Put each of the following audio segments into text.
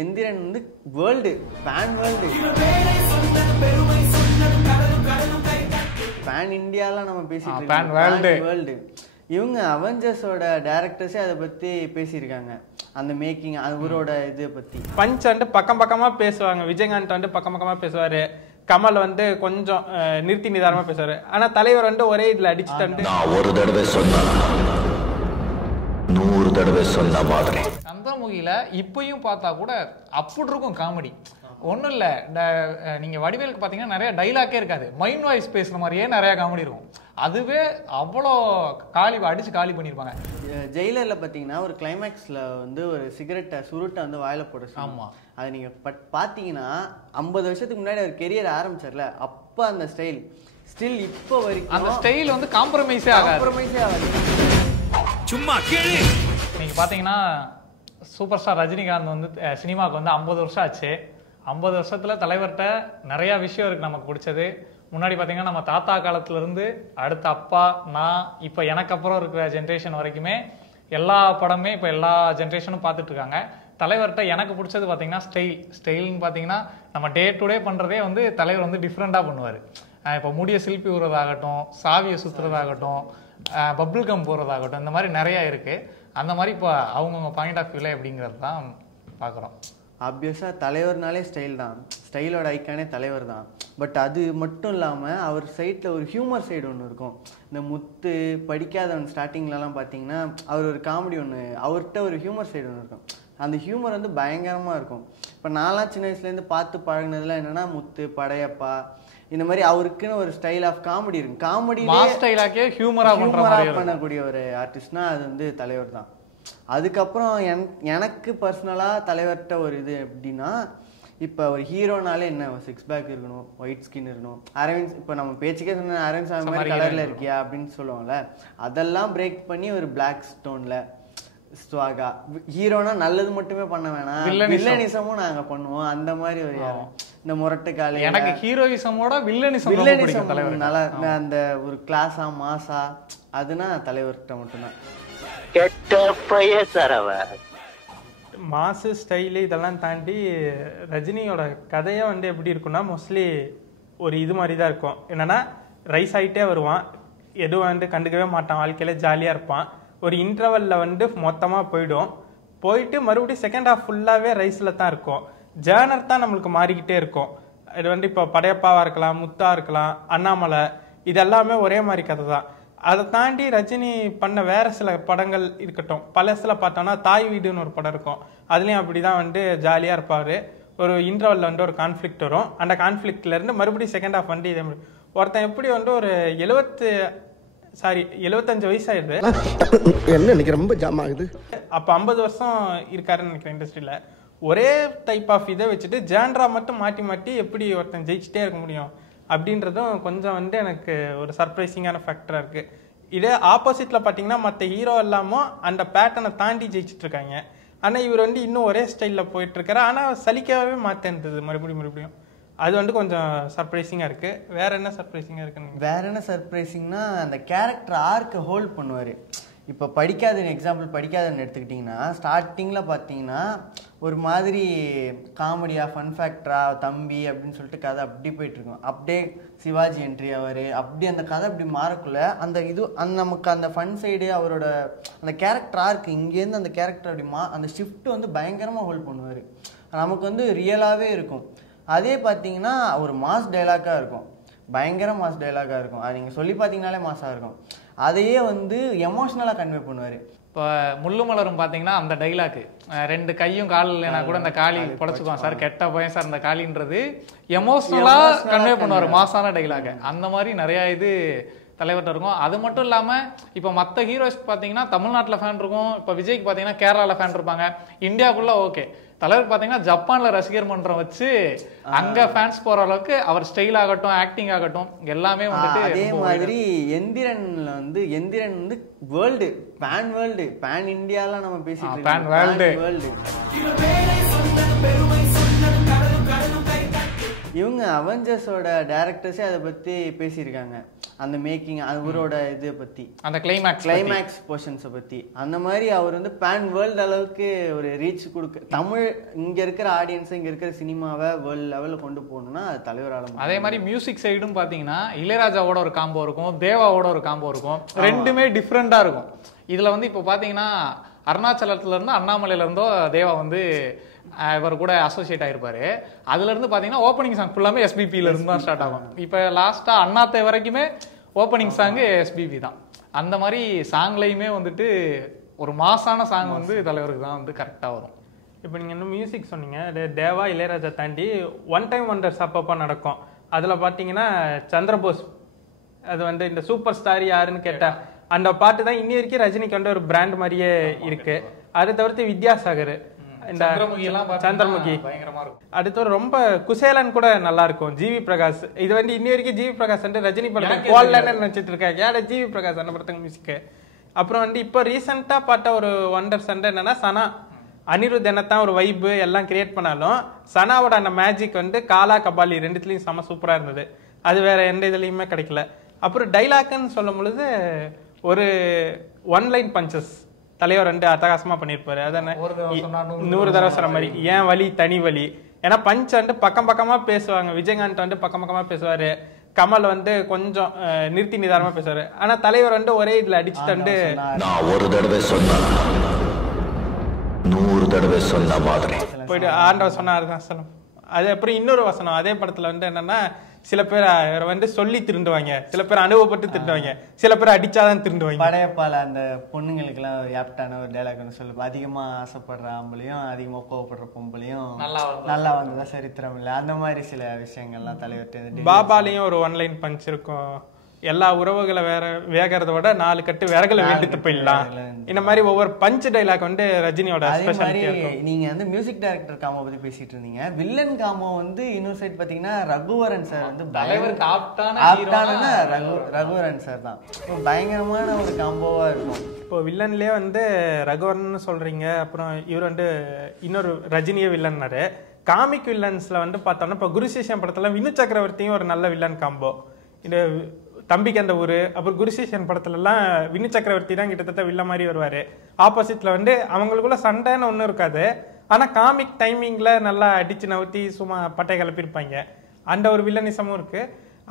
எந்திரன் வந்து world pan world pan இந்தியாலாம் நம்ம பேசிட்டு பேன் வேர்ல்டு. இவங்க அவெஞ்சர்ஸோட டைரக்டர்ஸே அதை பத்தி பேசியிருக்காங்க, அந்த மேக்கிங் அவரோட இதை பத்தி. பஞ்ச் வந்து பக்கம் பக்கமா பேசுவாங்க, விஜயகாந்த் வந்து பக்கம் பக்கமா பேசுவாரு, கமல் வந்து கொஞ்சம் நிறுத்தி நிதானமா பேசுவாரு. ஆனா தலைவர் வந்து ஒரே இதுல அடிச்சுட்டு ஒரு தடவை சொன்னா 100 தடவை சொன்ன மாதிரி. சந்திரமுகியில இப்பயும் பார்த்தா கூட அப்படி இருக்கும் காமெடி. ஒன்றும் இல்லை, நீங்கள் வடிவேலுக்கு பார்த்தீங்கன்னா நிறைய டைலாக்கே இருக்காது, மைண்ட் வாய்ஸ் பேசுகிற மாதிரியே நிறையா காமெடி இருக்கும். அதுவே அவ்வளோ அடித்து காலி பண்ணியிருப்பாங்க. ஜெயிலரில் பார்த்தீங்கன்னா ஒரு கிளைமேக்ஸில் வந்து ஒரு சிகரெட்டை சுருட்டை வந்து வாயில போட. ஆமாம், அது நீங்கள் பார்த்தீங்கன்னா 50 வருஷத்துக்கு முன்னாடி அவர் கெரியர் ஆரம்பிச்சார்ல, அப்போ அந்த ஸ்டைல் ஸ்டில் இப்போ வரைக்கும் அந்த ஸ்டைல் வந்து காம்ப்ரமைஸே ஆகாது. சும்மா கேளு. நீங்கள் பார்த்தீங்கன்னா சூப்பர் ஸ்டார் ரஜினிகாந்த் வந்து சினிமாவுக்கு வந்து 50 வருஷம் ஆச்சு. 50 வருஷத்தில் தலைவர்கிட்ட நிறையா விஷயம் இருக்குது நமக்கு பிடிச்சது. முன்னாடி பார்த்தீங்கன்னா நம்ம தாத்தா காலத்துலேருந்து அடுத்த அப்பா, நான், இப்போ எனக்கு அப்புறம் இருக்கிற ஜென்ரேஷன் வரைக்குமே எல்லா படமே இப்போ எல்லா ஜென்ரேஷனும் பார்த்துட்டு இருக்காங்க. தலைவர்கிட்ட எனக்கு பிடிச்சது பார்த்தீங்கன்னா ஸ்டைல்னு பார்த்தீங்கன்னா நம்ம டே டு டே பண்ணுறதே வந்து தலைவர் வந்து டிஃப்ரெண்ட்டாக பண்ணுவார். இப்போ முடிய சில்பி விடுறதாகட்டும், சாவியை சுற்றுறதாகட்டும், பப்புள் கம் போகிறதாகட்டும், இந்த மாதிரி நிறையா இருக்குது. அந்த மாதிரி இப்போ அவங்கவுங்க பாயிண்ட் ஆஃப் வியூவில் எப்படிங்கிறது தான் பார்க்குறோம். ஆப்வியஸாக தலைவர்னாலே ஸ்டைல் தான், ஸ்டைலோட ஐக்கானே தலைவர் தான். பட் அது மட்டும் இல்லாமல் அவர் சைட்டில் ஒரு ஹியூமர் சைடு ஒன்று இருக்கும். இந்த முத்து படிக்காதவன் ஸ்டார்டிங்லலாம் பார்த்தீங்கன்னா அவர் ஒரு காமெடி ஒன்று, அவர்கிட்ட ஒரு ஹியூமர் சைடு ஒன்று இருக்கும். அந்த ஹியூமர் வந்து பயங்கரமாக இருக்கும். இப்போ நான்லாம் சின்ன வயசுலேருந்து பார்த்து பழகினதுலாம் என்னென்னா முத்து, படையப்பா, இந்த மாதிரி அவருக்குன்னு ஒரு ஸ்டைல் ஆஃப் காமெடி இருக்கும். காமெடி பண்ணக்கூடிய ஒரு ஆர்டிஸ்ட்னா அது வந்து தலைவர் தான். அதுக்கப்புறம் எனக்கு பர்சனலாக தலைவர்கிட்ட ஒரு இது எப்படின்னா, இப்போ ஒரு ஹீரோனாலே என்ன, ஒரு 6 பேக் இருக்கணும், ஒயிட் ஸ்கின் இருக்கணும், அரவிந்த், இப்போ நம்ம பேச்சுக்கே சொன்ன அரவிந்த் சாமி மாதிரி கலரில் இருக்கியா அப்படின்னு சொல்லுவோம்ல, அதெல்லாம் பிரேக் பண்ணி ஒரு பிளாக் ஸ்டோனில் ஸ்வாகா. ஹீரோனா நல்லது மட்டுமே பண்ண வேணாம், வில்லனிசமும் நாங்கள் பண்ணுவோம். அந்த மாதிரி ஒரு இந்த முரட்டு காலை, எனக்கு ஹீரோயிசமோட வில்லனிசம் நல்லா அந்த ஒரு கிளாஸா மாசா, அதுனா தலைவர்கிட்ட மட்டும்தான். மாசு ஸ்டைலு இதெல்லாம் தாண்டி ரஜினியோட கதையை வந்து எப்படி இருக்குன்னா, மோஸ்ட்லி ஒரு இது மாதிரி தான் இருக்கும். என்னன்னா ரைஸ் ஆகிட்டே வருவான், எதுவும் வந்து கண்டுக்கவே மாட்டான், வாழ்க்கையில் ஜாலியாக இருப்பான். ஒரு இன்டர்வலில் வந்து மொத்தமாக போயிட்டு மறுபடியும் செகண்ட் ஹாஃப் ஃபுல்லாகவே ரைஸில் தான் இருக்கும். ஜேர்னர் தான் நம்மளுக்கு மாறிக்கிட்டே இருக்கும். இது வந்து இப்போ படையப்பாவாக இருக்கலாம், முத்தாக இருக்கலாம், அண்ணாமலை, இதெல்லாமே ஒரே மாதிரி கதை தான். அதை தாண்டி ரஜினி பண்ண வேற சில படங்கள் இருக்கட்டும், பழசுல பார்த்தோம்னா தாய் வீடுன்னு ஒரு படம் இருக்கும், அதுலேயும் அப்படி தான் வந்து ஜாலியாக இருப்பார். ஒரு இன்டர்வலில் வந்து ஒரு கான்ஃப்ளிக்ட் வரும், அந்த கான்ஃப்ளிக்ட்லேருந்து மறுபடியும் செகண்ட் ஹாஃப் வந்து இதே மாதிரி ஒருத்தன் எப்படி வந்து ஒரு 75 வயசாயிடுது, என்ன எனக்கு ரொம்ப ஜாம் ஆகுது. அப்போ 50 வருஷம் இருக்காருன்னு நினைக்கிறேன் இண்டஸ்ட்ரியில். ஒரே டைப் ஆஃப் இதை வச்சுட்டு ஜான்ரா மட்டும் மாட்டி எப்படி ஒருத்தன் ஜெயிச்சுட்டே இருக்க முடியும் அப்படின்றதும் கொஞ்சம் வந்து எனக்கு ஒரு சர்ப்ரைசிங்கான ஃபேக்டராக இருக்குது. இதே ஆப்போசிட்டில் பார்த்தீங்கன்னா மற்ற ஹீரோ எல்லாமும் அந்த பேட்டர்னை தாண்டி ஜெயிச்சுட்டு இருக்காங்க. ஆனால் இவர் வந்து இன்னும் ஒரே ஸ்டைலில் போயிட்டுருக்காரு, ஆனால் சலிக்கவே மாட்டேன்றது மறுபடியும். அது வந்து கொஞ்சம் சர்ப்ரைசிங்காக இருக்குது. வேற என்ன சர்ப்ரைசிங்காக இருக்குன்னு, வேற என்ன சர்ப்ரைசிங்னா அந்த கேரக்டர் ஆர்க்கு ஹோல்ட் பண்ணுவார். இப்போ படிக்காதன்னு எடுத்துக்கிட்டிங்கன்னா ஸ்டார்டிங்கில் பார்த்தீங்கன்னா ஒரு மாதிரி காமெடியா ஃபன் ஃபேக்டரா தம்பி அப்படின்னு சொல்லிட்டு கதை அப்படி போயிட்டுருக்கும். அப்படியே சிவாஜி என்ட்ரி அவர், அப்படி அந்த கதை அப்படி மாறக்குள்ள அந்த நமக்கு அந்த ஃபன் சைடு அவரோட அந்த கேரக்டர் ஆர்க்கு இங்கேருந்து அந்த கேரக்டர் அப்படி அந்த ஷிஃப்ட் வந்து பயங்கரமாக ஹோல்ட் பண்ணுவார். நமக்கு வந்து ரியலாகவே இருக்கும். அதே பார்த்தீங்கன்னா ஒரு மாஸ் டைலாக்காக இருக்கும், பயங்கர மாஸ் டைலாக்காக இருக்கும். அது நீங்கள் சொல்லி பார்த்தீங்கனாலே மாஸாக இருக்கும். அதையே வந்து எமோஷ்னலாக கன்வே பண்ணுவார். இப்போ முள்ளு மலரும் பார்த்தீங்கன்னா அந்த டைலாக்கு 2 கையும் கால் இல்லைனா கூட அந்த காளி புடச்சுக்குவான் சார், கெட்ட பையன் சார் அந்த காளின்றது எமோஷ்னலாக கன்வே பண்ணுவார், மாசான டைலாக. அந்த மாதிரி நிறையா இது தலைவர்கிட்ட இருக்கும். அது மட்டும் இல்லாமல் இப்போ மற்ற ஹீரோஸ் பார்த்தீங்கன்னா தமிழ்நாட்டில் ஃபேன் இருக்கும், இப்போ விஜய்க்கு பார்த்தீங்கன்னா கேரளாவில் ஃபேன் இருப்பாங்க, இந்தியாவுக்குள்ளே ஓகே. தலைவர் பார்த்தீங்கன்னா ஜப்பானில் ரசிகர் மன்றம் வச்சு அங்கே ஃபேன்ஸ் போகிற அளவுக்கு அவர் ஸ்டைல் ஆகட்டும், ஆக்டிங் ஆகட்டும், எல்லாமே வந்துட்டு. அதே மாதிரி எந்திரன் வந்து வேர்ல்டு பேன் இந்தியாலாம் நம்ம பேசிட்டு பேன் வேர்ல்டு. இவங்க அவெஞ்சர்ஸோட டைரக்டர்ஸே அதை பற்றி பேசியிருக்காங்க, அந்த மேக்கிங் அவரோட இதை பற்றி, அந்த கிளைமேக்ஸ் போர்ஷன்ஸை பற்றி, அந்த மாதிரி அவர் வந்து பேன் வேர்ல்டு அளவுக்கு ஒரு ரீச் கொடுக்க, தமிழ் இங்கே இருக்கிற ஆடியன்ஸை இங்கே இருக்கிற சினிமாவை வேர்ல்டு லெவலில் கொண்டு போகணும்னா அது தலைவரால். அதே மாதிரி மியூசிக் சைடும் பார்த்தீங்கன்னா இளையராஜாவோட ஒரு காம்போ இருக்கும், தேவாவோட ஒரு காம்போ இருக்கும், ரெண்டுமே டிஃப்ரெண்ட்டாக இருக்கும். இதில் வந்து இப்போ பார்த்தீங்கன்னா அருணாச்சலத்துல இருந்து அண்ணாமலையில இருந்தோ தேவா வந்து இவர் கூட அசோசியேட் ஆயிருப்பாரு. அதுல இருந்து பாத்தீங்கன்னா ஓப்பனிங் சாங் ஃபுல்லாமே எஸ்பிபில இருந்து தான் ஸ்டார்ட் ஆகும். இப்ப லாஸ்டா அண்ணாத்தை வரைக்குமே ஓப்பனிங் சாங் எஸ்பிபி தான். அந்த மாதிரி சாங்லையுமே வந்துட்டு ஒரு மாசான சாங் வந்து தலைவருக்கு தான் வந்து கரெக்டா வரும். இப்போ நீங்கள் இன்னும் மியூசிக் சொன்னீங்க, தேவா இளையராஜா தாண்டி ஒன் டைம் ஒண்டர்ஸ் அப்பப்போ நடக்கும். அதில் பார்த்தீங்கன்னா சந்திரபோஸ், அது வந்து இந்த சூப்பர் ஸ்டார் யாருன்னு கேட்டேன், அந்த பாட்டு தான் இன்னி வரைக்கும் ரஜினிக்கு வந்து ஒரு பிராண்ட் மாதிரியே இருக்கு. அதை தவிர்த்து வித்யாசாகர், இந்த சந்திரமுகி அடுத்து ரொம்ப குசேலன் கூட நல்லா இருக்கும். ஜிவி பிரகாஷ், இது வந்து இன்னி வரைக்கும் ஜிவி பிரகாஷ் வந்து ரஜினி படத்துக்கு போடலன்னு நினைச்சிட்டு இருக்காங்க. ஏன்னா ஜிவி பிரகாஷ் அந்த படத்துக்கு மியூசிக்கு. அப்புறம் வந்து இப்போ ரீசெண்டா பார்த்த ஒரு ஒண்டர் சண்டை என்னன்னா சனா, அனிருத் என்னத்தான் ஒரு வைப்பு எல்லாம் கிரியேட் பண்ணாலும் சனாவோட அந்த மேஜிக் வந்து காலா கபாலி ரெண்டுத்துலயும் செம சூப்பரா இருந்தது. அது வேற எந்த இதுலயுமே கிடைக்கல. அப்புறம் டைலாக்னு சொல்லும் பொழுது ஒரு ஒன்லைன் பஞ்சஸ் தலைவர் வந்து அட்டகாசமா பண்ணிருப்பாரு. அதான 100 தடவை சொன்ன மாதிரி ஏன் வலி தனி வலி. ஏன்னா பஞ்ச் வந்து பக்கம் பக்கமா பேசுவாங்க. விஜயகாந்த் வந்து பக்கம் பக்கமா பேசுவாரு, கமல் வந்து கொஞ்சம் நிறுத்தி நிதானமா பேசுவாரு. ஆனா தலைவர் வந்து ஒரே இதுல அடிச்சுட்டு வந்து நான் ஒரு தடவை சொன்னா 100 தடவை சொன்ன மாதிரி போயிட்டு ஆண்டவர் சொன்னாருதான் சொல்லும். அது அப்புறம் இன்னொரு வசனம் அதே படத்துல வந்து என்னன்னா, சில பேர் வந்து சொல்லி திருண்டுவாங்க, சில பேர் அனுபவப்பட்டு திருண்டுவாங்க, சில பேர் அடிச்சாதான் திருண்டுவாங்க. படையப்பால அந்த பொண்ணுங்களுக்கு எல்லாம் ஆப்டான ஒரு டைலாக் சொல்லு, அதிகமா ஆசைப்படுற ஆம்பளையும் அதிகமா கோவப்படுற பொம்பளையும் நல்லா வந்ததா சரித்திரம் இல்லை. அந்த மாதிரி சில விஷயங்கள்லாம் தலைவர். பாபாலையும் ஒரு ஒன்லைன் பஞ்ச் இருக்கும், எல்லா உறவுகளை வேகிறத விட 4 கட்டு விறகுல வேண்டிட்டு போயிடலாம். இந்த மாதிரி ஒவ்வொரு பஞ்ச் டைலாக் வந்து ரஜினியோட ஸ்பெஷாலிட்டி இருக்கும். நீங்க வந்து மியூசிக் டைரக்டர் காமோ பத்தி பேசிட்டு இருந்தீங்க. வில்லன் காமோ வந்து இன்னொரு சைட் பாத்தீங்கன்னா ரகுவரன் சார் வந்து தலைவருக்கு ரகுவரன் சார் தான் பயங்கரமான ஒரு காம்போவா இருக்கும். இப்போ வில்லன்லயே வந்து ரகுவரன் சொல்றீங்க, அப்புறம் இவர் வந்து இன்னொரு ரஜினியே வில்லன்னாரு. காமிக் வில்லன்ஸ்ல வந்து பார்த்தோம்னா இப்போ குருசிஷன் படத்துல வினு சக்கரவர்த்தியும் ஒரு நல்ல வில்லன் காம்போ. இந்த தம்பிக்கு அந்த ஊரு, அப்புறம் குருசிஷன் படத்துல எல்லாம் வினு சக்கரவர்த்தி தான் கிட்டத்தட்ட வில்ல மாதிரி வருவாரு. ஆப்போசிட்ல வந்து அவங்களுக்குள்ள சண்டைன்னு ஒன்றும் இருக்காது, ஆனா காமிக் டைமிங்ல நல்லா அடிச்சு நவுத்தி சும்மா பட்டை கிளப்பிருப்பாங்க. அந்த ஒரு வில்லனிசமும் இருக்கு.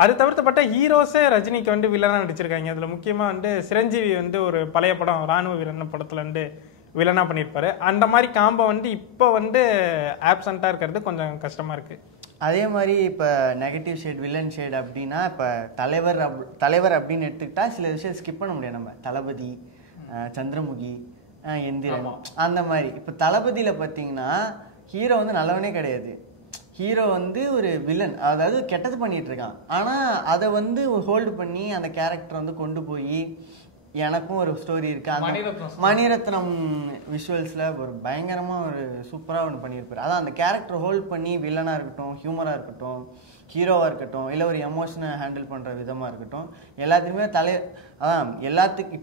அது தவிர்த்தப்பட்ட ஹீரோஸே ரஜினிக்கு வந்து வில்லனா நடிச்சிருக்காங்க. அதுல முக்கியமா வந்து சிரஞ்சீவி வந்து ஒரு பழைய படம் ராணுவ வீரன் படத்துல வந்து வில்லனா பண்ணியிருப்பாரு. அந்த மாதிரி காம்போ வந்து இப்போ வந்து ஆப்சண்டா இருக்கிறது கொஞ்சம் கஷ்டமா இருக்கு. அதே மாதிரி இப்போ நெகட்டிவ் ஷேட் வில்லன் ஷேட் அப்படின்னா இப்போ தலைவர் அப்படின்னு எடுத்துக்கிட்டா சில விஷயம் ஸ்கிப் பண்ண முடியாது. நம்ம தளபதி, சந்திரமுகி, எந்திரன் அந்த மாதிரி. இப்போ தளபதியில் பார்த்தீங்கன்னா ஹீரோ வந்து நல்லவனே கிடையாது, ஹீரோ வந்து ஒரு வில்லன், அதாவது கெட்டது பண்ணிட்டு இருக்கான். ஆனால் அதை வந்து ஹோல்டு பண்ணி அந்த கேரக்டர் வந்து கொண்டு போய் எனக்கும் ஒரு ஸ்டோரி இருக்கு. அந்த மணிரத்னம் விஷுவல்ஸ்ல ஒரு பயங்கரமா ஒரு சூப்பரா ஒன்று பண்ணியிருப்பாரு. அதான் அந்த கேரக்டர் ஹோல்ட் பண்ணி வில்லனா இருக்கட்டும், ஹியூமரா இருக்கட்டும், ஹீரோவா இருக்கட்டும், இல்லை ஒரு எமோஷனை ஹேண்டில் பண்ற விதமா இருக்கட்டும், எல்லாத்துக்குமே அதான் எல்லாத்துக்கும்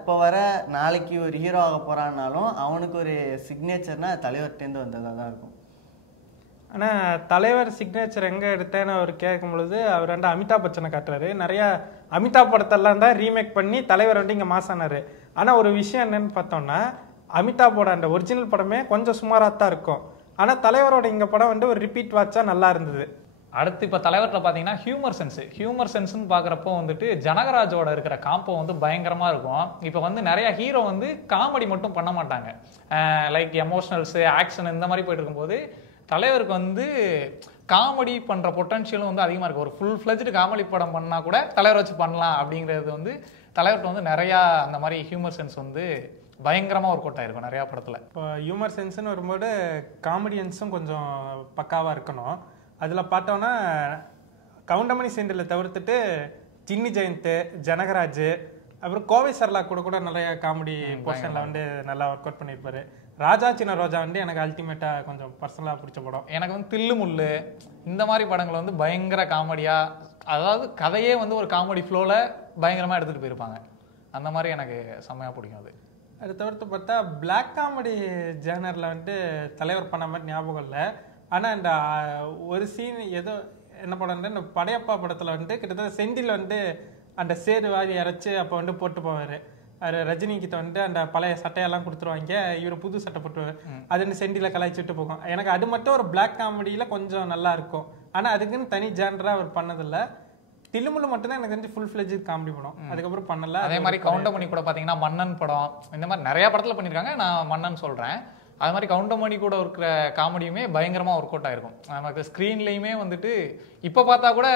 இப்போ வர நாளைக்கு ஒரு ஹீரோ ஆக போறான்னாலும் அவனுக்கு ஒரு சிக்னேச்சர்னா தலைவர்கிட்டேருந்து வந்ததாக தான் இருக்கும். ஆனால் தலைவர் சிக்னேச்சர் எங்கே எடுத்தேன்னு அவர் கேட்கும் பொழுது அவர் வந்து அமிதாப் பச்சனை காட்டுறாரு. நிறையா அமிதாப் படத்தெல்லாம் தான் ரீமேக் பண்ணி தலைவர் வந்து இங்கே மாசானாரு. ஆனால் ஒரு விஷயம் என்னன்னு பார்த்தோம்னா, அமிதாப்போட அந்த ஒரிஜினல் படமே கொஞ்சம் சுமாராக தான் இருக்கும். ஆனால் தலைவரோட இங்கே படம் வந்து ஒரு ரிப்பீட் வாட்சா நல்லா இருந்தது. அடுத்து இப்போ தலைவர்கிட்ட பார்த்தீங்கன்னா ஹியூமர் சென்ஸ்ன்னு பார்க்குறப்போ வந்துட்டு ஜனகராஜோட இருக்கிற காம்போ வந்து பயங்கரமாக இருக்கும். இப்போ வந்து நிறைய ஹீரோ வந்து காமெடி மட்டும் பண்ண மாட்டாங்க, லைக் எமோஷனல்ஸு ஆக்ஷன் இந்த மாதிரி போயிட்டு இருக்கும்போது தலைவருக்கு வந்து காமெடி பண்ணுற பொட்டன்ஷியலும் வந்து அதிகமாக இருக்குது. ஒரு ஃபுல் ஃப்ளெஜ்டு காமெடி படம் பண்ணால் கூட தலைவர் வச்சு பண்ணலாம் அப்படிங்கிறது வந்து தலைவர்கிட்ட வந்து நிறையா அந்த மாதிரி ஹியூமர் சென்ஸ் வந்து பயங்கரமாக ஒர்க் அவுட் ஆயிருக்கும் நிறையா படத்தில். இப்போ ஹியூமர் சென்ஸ்ன்னு வரும்போது காமெடியன்ஸும் கொஞ்சம் பக்காவாக இருக்கணும். அதில் பார்த்தோன்னா கவுண்டமணி செந்தில் தவிர்த்துட்டு சின்னி ஜெயந்த், ஜனகராஜ், அப்புறம் கோவை சர்லா கூட நிறைய காமெடி போர்ஷனில் வந்து நல்லா ஒர்க் அவுட் பண்ணியிருப்பாரு. ராஜா சின்ன ரோஜா வந்து எனக்கு அல்டிமேட்டாக கொஞ்சம் பர்சனலாக பிடிச்ச படம். எனக்கு வந்து தில்லு முள்ளு இந்த மாதிரி படங்கள் வந்து பயங்கர காமெடியாக, அதாவது கதையே வந்து ஒரு காமெடி ஃப்ளோவில் பயங்கரமாக எடுத்துகிட்டு போயிருப்பாங்க. அந்த மாதிரி எனக்கு செம்மையாக பிடிக்கும். அது தவிர்த்து பார்த்தா பிளாக் காமெடி ஜேனரில் வந்துட்டு தலைவர் பண்ண மாதிரி ஞாபகம் இல்லை. ஆனால் இந்த ஒரு சீன் ஏதோ என்ன படம் இந்த படையப்பா படத்துல வந்து கிட்டத்தட்ட செந்தில் வந்து அந்த சேரு வாரி இறைச்சு அப்போ வந்து போட்டு போவாரு. அது ரஜினி கிட்ட வந்து அந்த பழைய சட்டையெல்லாம் கொடுத்துருவாங்க, இவர் புது சட்டை போட்டுருவாரு. அது வந்து செந்தில கலாய்ச்சிட்டு போகும். எனக்கு அது மட்டும் ஒரு பிளாக் காமெடியில கொஞ்சம் நல்லா இருக்கும். ஆனா அதுக்குன்னு தனி ஜானரா அவர் பண்ணதில்லை. தில்லுமுள்ளு மட்டும் தான் எனக்கு தெரிஞ்சு ஃபுல் ஃபிளெஜ் காமெடி படம், அதுக்கப்புறம் பண்ணல. அதே மாதிரி கவுண்டமணி கூட பாத்தீங்கன்னா மன்னன் படம், இந்த மாதிரி நிறைய படத்துல பண்ணிருக்காங்க. நான் மன்னன் சொல்றேன். அது மாதிரி கவுண்டமணி கூட இருக்கிற காமெடியுமே பயங்கரமா ஒர்க் அவுட் ஆயிருக்கும். நமக்கு ஸ்க்ரீன்லயுமே வந்துட்டு இப்போ பார்த்தா கூட,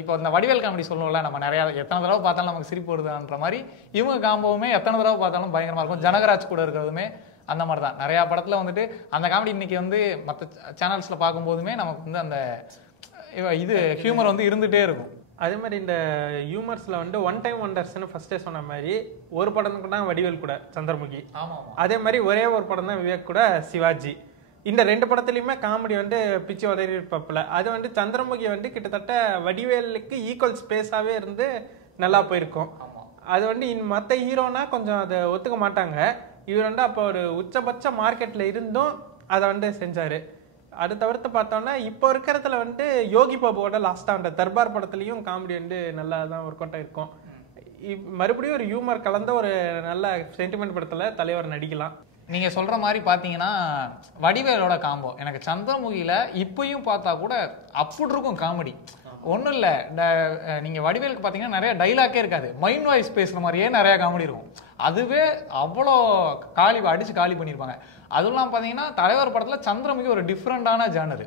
இப்போ இந்த வடிவேல் காமெடி சொல்லுவோம்ல, நம்ம நிறைய எத்தனை தடவை பார்த்தாலும் நமக்கு சிரிப்பு வருதுன்ற மாதிரி இவங்க காம்போவுமே எத்தனை தடவை பார்த்தாலும் பயங்கரமா இருக்கும். ஜனகராஜ் கூட இருக்கிறதுமே அந்த மாதிரி தான். நிறைய படத்துல வந்துட்டு அந்த காமெடி இன்னைக்கு வந்து மற்ற சேனல்ஸ்ல பார்க்கும்போதுமே நமக்கு வந்து அந்த இது ஹியூமர் வந்து இருந்துட்டே இருக்கும். அதே மாதிரி இந்த ஹியூமர்ஸ்ல வந்து ஒன் டைம் ஒண்டர்ஸ்னு ஃபர்ஸ்டே சொன்ன மாதிரி ஒரு படம் கூட வடிவேல் கூட சந்திரமுகி, அதே மாதிரி ஒரே ஒரு படம் தான் விவேக் கூட சிவாஜி. இந்த 2 படத்துலயுமே காமெடி வந்து பிச்சு உதறி இருப்பாப்புல. அது வந்து சந்திரமுகி வந்து கிட்டத்தட்ட வடிவேலுக்கு ஈக்குவல் ஸ்பேஸாவே இருந்து நல்லா போயிருக்கும். அது வந்து மற்ற ஹீரோனா கொஞ்சம் அதை ஒத்துக்க மாட்டாங்க. இவர் வந்து அப்போ ஒரு உச்சபட்ச மார்க்கெட்ல இருந்தும் அதை வந்து செஞ்சாரு. அது தவிர்த்து பார்த்தோம்னா இப்போ இருக்கிறதுல வந்து யோகி பாபுவோட லாஸ்டா அந்த தர்பார் படத்துலயும் காமெடி வந்து நல்லா தான் ஒர்க் அவுட் ஆயிருக்கும். மறுபடியும் ஒரு ஹியூமர் கலந்த ஒரு நல்ல சென்டிமெண்ட் படத்துல தலைவர் நடிக்கலாம். நீங்க சொல்ற மாதிரி பாத்தீங்கன்னா வடிவேலோட காம்போ எனக்கு சந்திரமுகியில இப்பயும் பார்த்தா கூட அப்படி இருக்கும் காமெடி. ஒன்றும் இல்லை, நீங்க வடிவேலுக்கு பார்த்தீங்கன்னா நிறைய டைலாக்கே இருக்காது, மைண்ட் வாய்ஸ் பேசுற மாதிரியே நிறைய காமெடி இருக்கும். அதுவே அவ்வளோ அடிச்சு காலி பண்ணியிருப்பாங்க. அதுவும் இல்லாமல் பார்த்தீங்கன்னா தலைவர் படத்தில் சந்திரமுகி ஒரு டிஃப்ரெண்டான ஜானரு.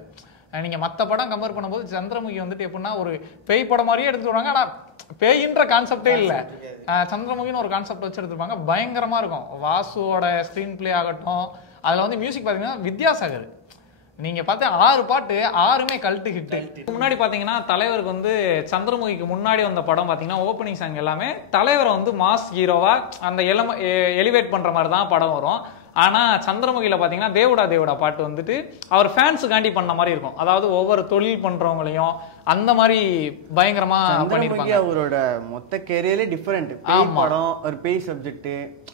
நீங்கள் மற்ற படம் கம்பேர் பண்ணும்போது சந்திரமுகி வந்துட்டு எப்படின்னா ஒரு பேய் படம் மாதிரியே எடுத்துருவாங்க. ஆனால் பேயின்ற கான்செப்டே இல்லை, சந்திரமுகின்னு ஒரு கான்செப்ட் வச்சு எடுத்துருப்பாங்க. பயங்கரமாக இருக்கும். வாசுவோட ஸ்க்ரீன் பிளே ஆகட்டும், அதில் வந்து மியூசிக் பார்த்தீங்கன்னா வித்யாசாகர். நீங்க பார்த்தா 6 பாட்டு 6மே கல்ட்டு ஹிட். முன்னாடி பாத்தீங்கன்னா தலைவருக்கு வந்து சந்திரமுகிக்கு முன்னாடி வந்த படம் பாத்தீங்கன்னா ஓப்பனிங் சாங் எல்லாமே தலைவரை வந்து மாஸ் ஹீரோவா அந்த எலிவேட் பண்ற மாதிரி தான் படம் வரும். ஆனா சந்திரமுகியில பாத்தீங்கன்னா தேவுடா தேவுடா பாட்டு வந்துட்டு அவர் ஃபேன்ஸுக்காண்டி பண்ண மாதிரி இருக்கும். அதாவது ஒவ்வொரு தொழில் பண்றவங்களையும் அந்த மாதிரி பயங்கரமா பண்ணிருப்பாங்க. அவரோட மொத்த கேரியரே டிஃபரெண்ட். படம் ஒரு பேய் சப்ஜெக்ட்,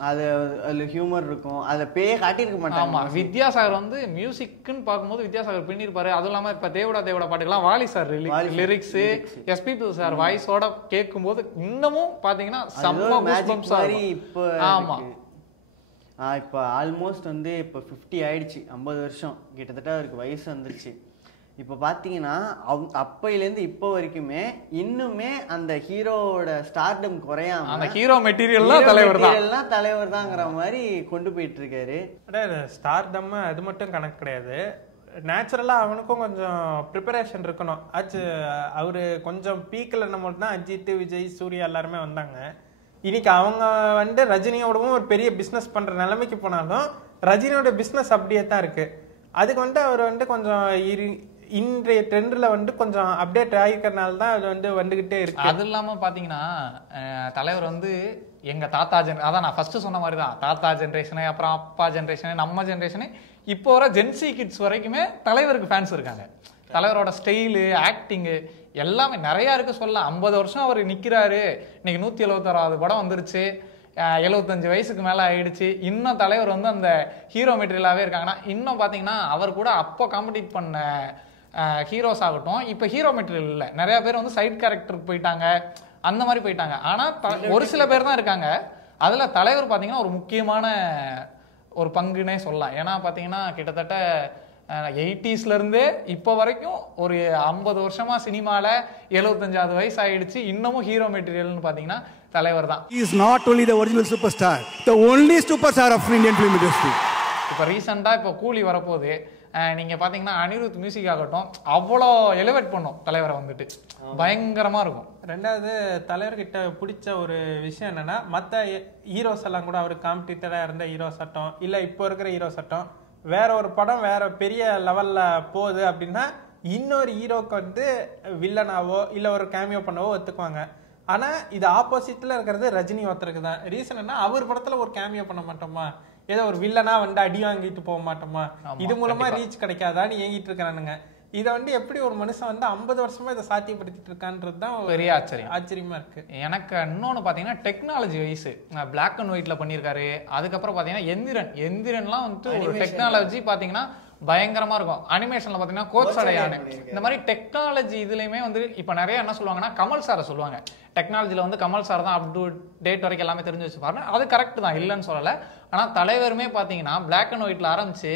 அதுல ஹியூமர் இருக்கும், அதுல பேய காட்டியிருக்க மாட்டாங்க. ஆமா, வித்யாசாகர் வந்து மியூசிக்னு பார்க்கும்போது வித்யாசாகர் பண்ணிருப்பாரு. அதுவும் இல்லாம இப்ப தேவுடா தேவுடா பாட்டுக்கெல்லாம் Vaali sir lyrics, SPB sir வாய்ஸோட கேட்கும் போது இன்னமும் பாத்தீங்கன்னா செம்ம கூஸ்பம்ஸ் ஆகும். இப்போ ஆமா இப்போ ஆல்மோஸ்ட் வந்து இப்போ 50 ஆயிடுச்சு, 50 வருஷம் கிட்டத்தட்ட அவருக்கு வயசு வந்துருச்சு. இப்போ பார்த்தீங்கன்னா அப்பையிலேருந்து இப்போ வரைக்குமே இன்னுமே அந்த ஹீரோவோட ஸ்டார்டம் குறையாம அந்த ஹீரோ மெட்டீரியல்லாம் தலைவர் தாங்கிற மாதிரி கொண்டு போயிட்டு இருக்காரு. ஸ்டார்டம் அது மட்டும் கணக்கு கிடையாது, நேச்சுரலாக அவனுக்கும் கொஞ்சம் ப்ரிப்பரேஷன் இருக்கணும். அவரு கொஞ்சம் பீக்கில் நம்ம தான் அஜித், விஜய், சூர்யா எல்லாருமே வந்தாங்க. இன்னைக்கு அவங்க வந்து ரஜினியோடவும் ஒரு பெரிய பிஸ்னஸ் பண்ற நிலைமைக்கு போனாலும் ரஜினியோட பிஸ்னஸ் அப்படியே தான் இருக்கு. அதுக்கு வந்து அவர் வந்து கொஞ்சம் இன்றைய ட்ரெண்ட்ல வந்து கொஞ்சம் அப்டேட் ஆகிக்கிறதுனால தான் அது வந்து வந்துகிட்டே இருக்கு. அது இல்லாம பாத்தீங்கன்னா தலைவர் வந்து எங்க தாத்தா அதான் நான் ஃபர்ஸ்ட் சொன்ன மாதிரி தான், தாத்தா ஜென்ரேஷனு, அப்புறம் அப்பா ஜென்ரேஷனு, நம்ம ஜென்ரேஷனு, இப்போ வர ஜென்சி கிட்ஸ் வரைக்குமே தலைவருக்கு ஃபேன்ஸ் இருக்காங்க. தலைவரோட ஸ்டைலு, ஆக்டிங்கு எல்லாமே நிறையா இருக்கு சொல்ல. 50 வருஷம் அவர் நிற்கிறாரு. இன்னைக்கு 176வது படம் வந்துருச்சு, 75 வயசுக்கு மேலே ஆயிடுச்சு. இன்னும் தலைவர் வந்து அந்த ஹீரோ மெட்டீரியலாகவே இருக்காங்கன்னா, இன்னும் பார்த்தீங்கன்னா அவர் கூட அப்போ காம்படிட் பண்ண ஹீரோஸ் ஆகட்டும் இப்போ ஹீரோ மெட்டீரியல் இல்லை. நிறைய பேர் வந்து சைட் கேரக்டருக்கு போயிட்டாங்க, அந்த மாதிரி போயிட்டாங்க. ஆனால் ஒரு சில பேர் தான் இருக்காங்க. அதில் தலைவர் பார்த்தீங்கன்னா ஒரு முக்கியமான ஒரு பங்குன்னே சொல்லலாம். ஏன்னா பார்த்தீங்கன்னா கிட்டத்தட்ட 80ஸ்ல இருந்தே இப்போ வரைக்கும் ஒரு 50 வருஷமா சினிமால 75வது வயசு ஆயிடுச்சு, இன்னமும் ஹீரோ மெட்டீரியல்னு பாத்தீங்கன்னா தலைவர் தான். He is not only the original superstar, the only superstar of Indian film industry. இப்போ ரீசெண்டா இப்போ கூலி வரப்போகுது, நீங்க பாத்தீங்கன்னா அனிருத் மியூசிக் ஆகட்டும் அவ்வளோ எலிவேட் பண்ணும் தலைவரை வந்துட்டு, பயங்கரமா இருக்கும். ரெண்டாவது தலைவர்கிட்ட பிடிச்ச ஒரு விஷயம் என்னன்னா, மற்ற ஹீரோஸ் எல்லாம் கூட அவருக்கு காம்படிட்டரா இருந்த ஹீரோ சட்டம் இல்ல இப்போ இருக்கிற ஹீரோ சட்டம் வேற ஒரு படம் வேற பெரிய லெவல்ல போகுது அப்படின்னா இன்னொரு ஹீரோக்கு வந்து வில்லனாவோ இல்ல ஒரு கேமியோ பண்ணவோ ஒத்துக்குவாங்க. ஆனா இது ஆப்போசிட்ல இருக்கிறது ரஜினி ஒருத்தருக்கு தான். ரீசன் என்ன, அவர் படத்துல ஒரு கேமியோ பண்ண மாட்டோமா, ஏதோ ஒரு வில்லனா வந்து அடி வாங்கிட்டு போக மாட்டோமா, இது மூலமா ரீச் கிடைக்காதான்னு ஏங்கிட்டு இருக்கிறானுங்க. இதை வந்து எப்படி ஒரு மனுஷன் வந்து 50 வருஷமா இதை சாத்தியப்படுத்திட்டு இருக்கான்றது தான் பெரிய ஆச்சரியமா இருக்கு. எனக்கு இன்னொன்னு பாத்தீங்கன்னா டெக்னாலஜி வைஸ் பிளாக் அண்ட் ஒயிட்ல பண்ணிருக்காரு. அதுக்கப்புறம் பாத்தீங்கன்னா எந்திரன்லாம் வந்துட்டு ஒரு டெக்னாலஜி பாத்தீங்கன்னா பயங்கரமா இருக்கும். அனிமேஷன்ல பாத்தீங்கன்னா கோச்சடையானு இந்த மாதிரி டெக்னாலஜி இதுலயுமே வந்து இப்ப நிறைய என்ன சொல்லுவாங்கன்னா கமல் சாரை சொல்லுவாங்க. டெக்னாலஜில வந்து கமல் சார் தான் அப் டு டேட் வரைக்கும் எல்லாமே தெரிஞ்சு வச்சுப்பாரு. அது கரெக்ட் தான், இல்லைன்னு சொல்லல. ஆனா தலைவருமே பாத்தீங்கன்னா பிளாக் அண்ட் ஒயிட்ல ஆரம்பிச்சு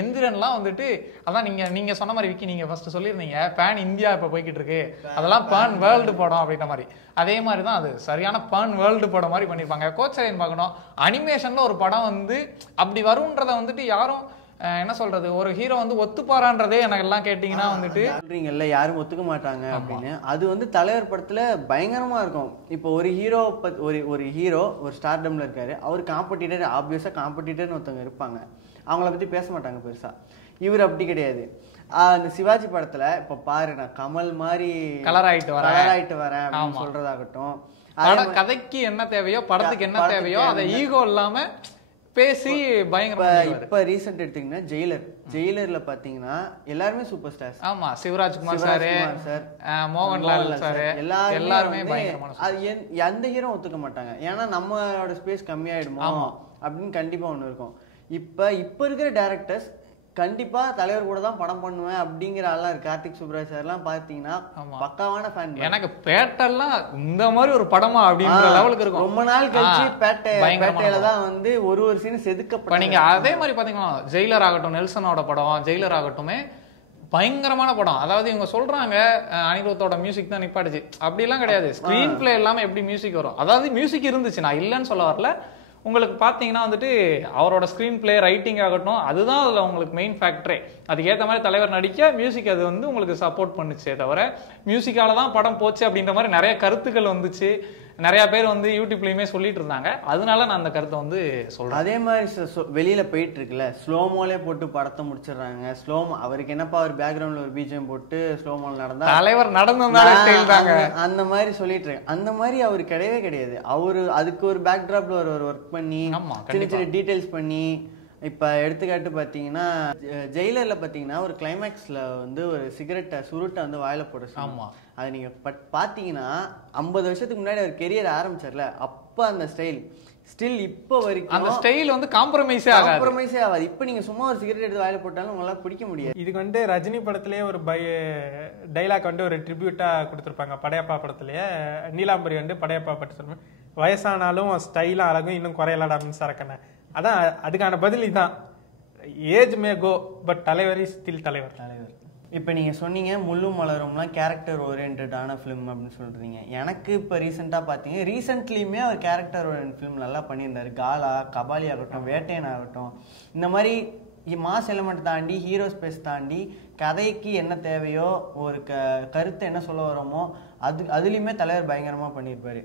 எந்திரன்லாம் வந்துட்டு அதான் நீங்க சொன்ன மாதிரி விக்கி, நீங்க ஃபர்ஸ்ட் சொல்லியிருந்தீங்க பேன் இந்தியா இப்ப போய்கிட்டு இருக்கு, அதெல்லாம் பேன் வேர்ல்டு படம் அப்படின்ற மாதிரி. அதே மாதிரி தான் அது சரியான பேன் வேர்ல்டு படம் மாதிரி பண்ணிருப்பாங்க. கோச்சடையன் பார்க்கணும், அனிமேஷன்ல ஒரு படம் வந்து அப்படி வரும்ன்றத வந்துட்டு யாரும் என்ன சொல்றது, ஒரு ஹீரோ வந்து ஒத்துப்பாரான்றதே எனக்கு எல்லாம் கேட்டீங்கன்னா வந்துட்டு சொல்றீங்கல்ல யாரும் ஒத்துக்க மாட்டாங்க அப்படின்னு. அது வந்து தலைவர் படத்துல பயங்கரமா இருக்கும். இப்போ ஒரு ஹீரோ ஒரு ஹீரோ ஒரு ஸ்டார்டம்ல இருக்காரு, அவர் காம்படிட்டர், ஆப்வியஸா காம்படிட்டர்னு ஒருத்தவங்க இருப்பாங்க, அவங்கள பத்தி பேச மாட்டாங்க பெருசா. இவர் அப்படி கிடையாது. அந்த சிவாஜி படத்துல இப்ப பாரு, நான் கமல் மாதிரி கலர் ஆயிட்டு வரேன் அப்படின்னு சொல்றதாகட்டும், கதைக்கு என்ன தேவையோ படத்துக்கு என்ன தேவையோ அதை ஈகோ இல்லாம பேசி பயங்கரமா. இப்ப ரீசெண்ட் எடுத்தீங்கன்னா ஜெயிலர்ல பாத்தீங்கன்னா எல்லாருமே சூப்பர் ஸ்டார்ஸ். ஆமா, சிவராஜ்குமார் சார், மோகன்லால் சார், எல்லாருமே பயங்கரமான. அது எந்த ஹீரோ ஒத்துக்க மாட்டாங்க, ஏன்னா நம்மளோட ஸ்பேஸ் கம்மியாயிடுமோ அப்படின்னு கண்டிப்பா ஒண்ணு இருக்கும். இப்ப இருக்கிற டைரக்டர்ஸ் கண்டிப்பா தலைவர் கூட தான் படம் பண்ணுவேன் அப்படிங்கிற ஆள்லாம் இருக்கு. கார்த்திக் சுப்ராஜ் சார் எல்லாம் பாத்தீங்கன்னா பக்காவான ஃபேன். எனக்கு பேட்டெல்லாம் இந்த மாதிரி ஒரு படமா அப்படின்ற லெவலுக்கு இருக்கும். ரொம்ப நாள் கழிச்சு பேட்டையில தான் வந்து ஒரு சீன் செதுக்கப்பட்ட. நீங்க அதே மாதிரி பாத்தீங்கன்னா ஜெயிலர் ஆகட்டும், நெல்சனோட படம் ஜெயிலர் ஆகட்டுமே பயங்கரமான படம். அதாவது இவங்க சொல்றாங்க அனிருத்தோட மியூசிக் தான் நிப்பாடுச்சு, அப்படி எல்லாம் கிடையாது. ஸ்கிரீன் பிளே இல்லாம எப்படி மியூசிக் வரும்? அதாவது மியூசிக் இருந்துச்சு, நான் இல்லைன்னு சொல்ல வரல. உங்களுக்கு பார்த்தீங்கன்னா வந்துட்டு அவரோட ஸ்க்ரீன் பிளே ரைட்டிங் ஆகட்டும், அதுதான் அதில் உங்களுக்கு மெயின் ஃபேக்டரே. அதுக்கேற்ற மாதிரி தலைவர் நடிக்க மியூசிக் அது வந்து உங்களுக்கு சப்போர்ட் பண்ணுச்சே தவிர மியூசிக்கால தான் படம் போச்சு அப்படின்ற மாதிரி நிறைய கருத்துக்கள் வந்துச்சு. நிறைய பேர் வந்து யூடியூப்லயுமே சொல்லிட்டு இருந்தாங்க. அதனால நான் அந்த கருத்தை வந்து சொல்றேன். அதே மாதிரி வெளியில போயிட்டு இருக்குல்ல, ஸ்லோமோலே போட்டு படத்தை முடிச்சிடுறாங்க. ஸ்லோமோ அவருக்கு என்னப்பா ஒரு பேக்ரவுண்ட்ல ஒரு பிஜிஎம் போட்டு ஸ்லோமோல நடந்தா தலைவர் நடந்தாங்க அந்த மாதிரி சொல்லிட்டு இருக்கு. அந்த மாதிரி அவரு கிடையவே கிடையாது. அவரு அதுக்கு ஒரு பேக் டிராப்ல ஒரு ஒர்க் பண்ணி சின்ன சின்ன டீடைல்ஸ் பண்ணி. இப்ப எடுத்துக்காட்டு பாத்தீங்கன்னா ஜெயிலர்ல பாத்தீங்கன்னா ஒரு கிளைமேக்ஸ்ல வந்து ஒரு சிகரெட்டை சுருட்டை வந்து வாயில போட. ஆமா, அது நீங்க பாத்தீங்கன்னா 50 வருஷத்துக்கு முன்னாடி அவர் கெரியர் ஆரம்பிச்சார்ல, அப்ப அந்த ஸ்டைல் ஸ்டில் இப்ப வரைக்கும் அந்த ஸ்டைல் வந்து காம்ப்ரமைஸே ஆகாது. இப்ப நீங்க சும்மா ஒரு சிகரெட் எடுத்து வாயில போட்டாலும் உங்களால பிடிக்க முடியாது. இதுக்கு வந்து ரஜினி படத்திலேயே ஒரு டைலாக் வந்து ஒரு ட்ரிபியூட்டா கொடுத்துருப்பாங்க. படையப்பா படத்திலேயே நீலாம்பரி வந்து படையப்பா பட்டு சொல்லுவேன், வயசானாலும் ஸ்டைலும் அழகும் இன்னும் குறையலாடா மின்சாரக்கண்ண. அதான் அதுக்கான பதில் தான். ஏஜ் மே கோ பட் தலைவர் இஸ் ஸ்டில் தலைவர். இப்போ நீங்கள் சொன்னீங்க முள்ளும் மலரும்லாம் கேரக்டர் ஓரியன்டான ஃபிலிம் அப்படின்னு சொல்கிறீங்க. எனக்கு இப்போ ரீசெண்டாக பார்த்தீங்க, ரீசெண்ட்லியுமே அவர் கேரக்டர் ஓரியன்ட் ஃபிலிம் நல்லா பண்ணியிருந்தார். காலா, கபாலி ஆகட்டும், வேட்டையன் ஆகட்டும், இந்த மாதிரி மாஸ் எலிமெண்ட் தாண்டி ஹீரோ ஸ்பேஸ் தாண்டி கதைக்கு என்ன தேவையோ ஒரு கருத்தை என்ன சொல்ல வரோமோ அதுலேயுமே தலைவர் பயங்கரமாக பண்ணியிருப்பார்.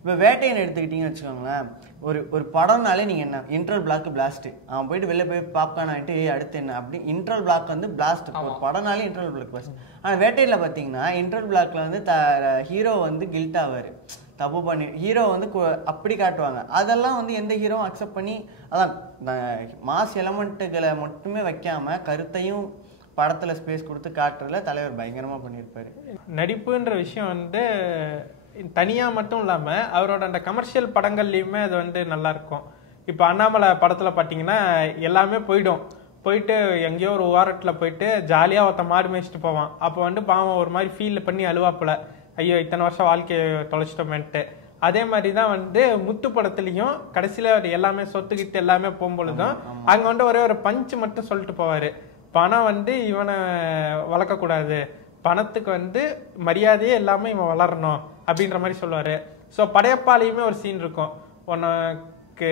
இப்போ வேட்டையன் எடுத்துக்கிட்டீங்கன்னு வச்சுக்கோங்களேன், ஒரு படம்னாலே நீங்கள் என்ன இன்ட்ரல் பிளாக் பிளாஸ்ட், அவன் போயிட்டு வெளில போய் பாப்கார்ன் ஆகிட்டு அடுத்து என்ன அப்படி இன்ட்ரல் பிளாக் வந்து பிளாஸ்ட். ஒரு படம்னாலே இன்ட்ரல் பிளாக் பிளாஸ்ட். ஆனால் வேட்டையில் பார்த்தீங்கன்னா இன்ட்ரல் பிளாக்ல வந்து ஹீரோ வந்து கில்ட் ஆவார், தப்பு பண்ணி ஹீரோ வந்து அப்படி காட்டுவாங்க. அதெல்லாம் வந்து எந்த ஹீரோவும் அக்செப்ட் பண்ணி அதான் மாஸ் எலமெண்ட்டுகளை மட்டுமே வைக்காம கருத்தையும் படத்துல ஸ்பேஸ் கொடுத்து காட்டுறதுல தலைவர் பயங்கரமா பண்ணியிருப்பாரு. நடிப்புன்ற விஷயம் வந்து தனியா மட்டும் இல்லாம அவரோட அந்த கமர்ஷியல் படங்கள்லயுமே அது வந்து நல்லா இருக்கும். இப்போ அண்ணாமலை படத்துல பாத்தீங்கன்னா எல்லாமே போயிட்டு எங்கேயோ ஒரு ஓரத்துல போயிட்டு ஜாலியா ஒருத்த மாடு மேய்ச்சிட்டு போவான். அப்போ வந்து பாவம் ஒரு மாதிரி ஃபீல் பண்ணி அழுவாப்புல, ஐயோ இத்தனை வருஷம் வாழ்க்கையை தொலைச்சிட்டோமேன்ட்டு. அதே மாதிரிதான் வந்து முத்து படத்துலயும் கடைசியில எல்லாமே சொத்துக்கிட்டு எல்லாமே போகும்பொழுதும் அங்க வந்து ஒரே ஒரு பஞ்சு மட்டும் சொல்லிட்டு போவாரு, பணம் வந்து இவனை வளர்க்கக்கூடாது, பணத்துக்கு வந்து மரியாதையே எல்லாமே இவன் வளரணும் அப்படின்ற மாதிரி சொல்லுவாரு. ஸோ படையப்பாலையுமே ஒரு சீன் இருக்கும், உனக்கு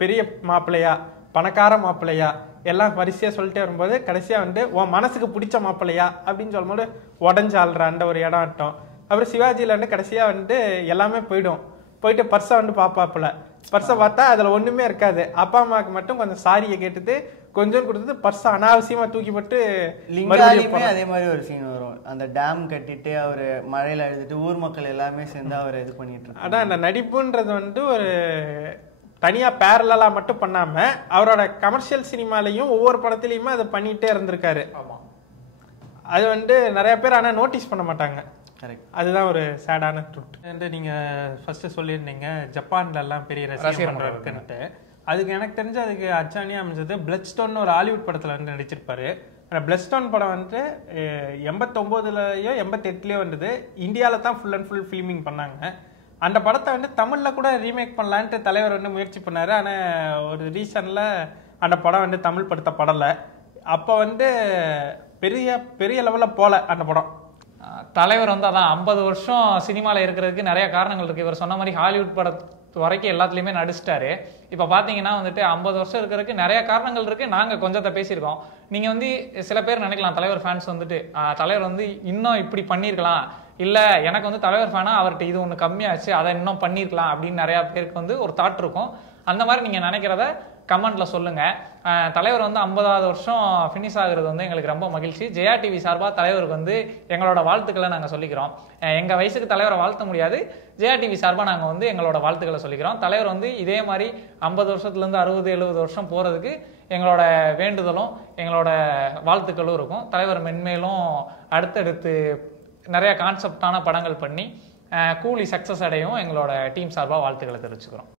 பெரிய மாப்பிள்ளையா பணக்கார மாப்பிள்ளையா எல்லாம் வரிசையா சொல்லிட்டே வரும்போது கடைசியா வந்து உன் மனசுக்கு பிடிச்ச மாப்பிள்ளையா அப்படின்னு சொல்லும்போது உடஞ்சு ஆள்ற அந்த ஒரு இடம் ஆட்டம். அப்புறம் சிவாஜியில வந்து கடைசியா வந்து எல்லாமே போயிட்டு பர்ஸை வந்து பாப்பாப்புல, பர்ஸை பார்த்தா அதுல ஒண்ணுமே இருக்காது. அப்பா அம்மாவுக்கு மட்டும் கொஞ்சம் சாரியை கேட்டுட்டு கொஞ்சம் கொடுத்தது பர்ஸை அனாவசியமா தூக்கி போட்டு. அதே மாதிரி ஒரு சீன் வரும், அந்த டேம் கட்டிட்டு அவரு மழையில எழுதிட்டு ஊர் மக்கள் எல்லாமே சேர்ந்து அவர் இது பண்ணிட்டு இருக்காரு. அதான் அந்த நடிப்புன்றது வந்து ஒரு தனியா பேரலா மட்டும் பண்ணாம அவரோட கமர்ஷியல் சினிமாலையும் ஒவ்வொரு படத்திலயுமே அதை பண்ணிட்டே இருந்திருக்காரு. அது வந்து நிறைய பேர் ஆனா நோட்டீஸ் பண்ண மாட்டாங்க. அதுதான் ஒரு சேடான ட்ரூத். வந்து நீங்க ஃபர்ஸ்ட் சொல்லியிருந்தீங்க ஜப்பான்ல எல்லாம் பெரிய ரசிகர் மன்றம் இருக்குன்ட்டு. அதுக்கு எனக்கு தெரிஞ்சு அதுக்கு அச்சாணியாக அமைஞ்சது பிளட் ஸ்டோன் ஒரு ஹாலிவுட் படத்தில் வந்து நடிச்சிருப்பாரு. அந்த பிளட் ஸ்டோன் படம் வந்துட்டு 89லயோ 88லயோ வந்தது. இந்தியாவில் தான் ஃபுல் அண்ட் ஃபுல் ஃபிலிமிங் பண்ணாங்க. அந்த படத்தை வந்து தமிழில் கூட ரீமேக் பண்ணலான்ட்டு தலைவர் வந்து முயற்சி பண்ணார். ஆனால் ஒரு ரீசனில் அந்த படம் வந்து தமிழ் படலை. அப்போ வந்து பெரிய பெரிய லெவலில் போகல அந்த படம். தலைவர் வந்து அதான் 50 வருஷம் சினிமாவில் இருக்கிறதுக்கு நிறைய காரணங்கள் இருக்குது. இவர் சொன்ன மாதிரி ஹாலிவுட் படத்து வரைக்கும் எல்லாத்துலேயுமே நடிச்சிட்டாரு. இப்போ பார்த்தீங்கன்னா வந்துட்டு 50 வருஷம் இருக்கிறதுக்கு நிறைய காரணங்கள் இருக்குது. நாங்கள் கொஞ்சத்தை பேசியிருக்கோம். நீங்கள் வந்து சில பேர் நினைக்கலாம் தலைவர் ஃபேன்ஸ் வந்துட்டு தலைவர் வந்து இன்னும் இப்படி பண்ணியிருக்கலாம், இல்லை எனக்கு வந்து தலைவர் ஃபேனாக அவர்கிட்ட இது ஒன்று கம்மியாச்சு அதை இன்னும் பண்ணியிருக்கலாம் அப்படின்னு நிறையா பேருக்கு வந்து ஒரு தாட் இருக்கும். அந்த மாதிரி நீங்கள் நினைக்கிறத கமெண்ட்ல சொல்லுங்க. தலைவர் வந்து 50வது வருஷம் ஃபினிஷ் ஆகுறது வந்து எங்களுக்கு ரொம்ப மகிழ்ச்சி. ஜெயா டிவி சார்பாக தலைவருக்கு வந்து எங்களோட வாழ்த்துக்களை நாங்கள் சொல்லிக்கிறோம். எங்கள் வயசுக்கு தலைவரை வாழ்த்த முடியாது, ஜெயா டிவி சார்பாக நாங்கள் வந்து எங்களோட வாழ்த்துக்களை சொல்லிக்கிறோம். தலைவர் வந்து இதே மாதிரி 50 வருஷத்துலேருந்து 60-70 வருஷம் போகிறதுக்கு எங்களோட வேண்டுதலும் எங்களோட வாழ்த்துக்களும் இருக்கும். தலைவர் மென்மேலும் அடுத்தடுத்து நிறைய கான்செப்டான படங்கள் பண்ணி கூலி சக்ஸஸ் அடையும் எங்களோட டீம் சார்பாக வாழ்த்துக்களை தெரிவிச்சுக்கிறோம்.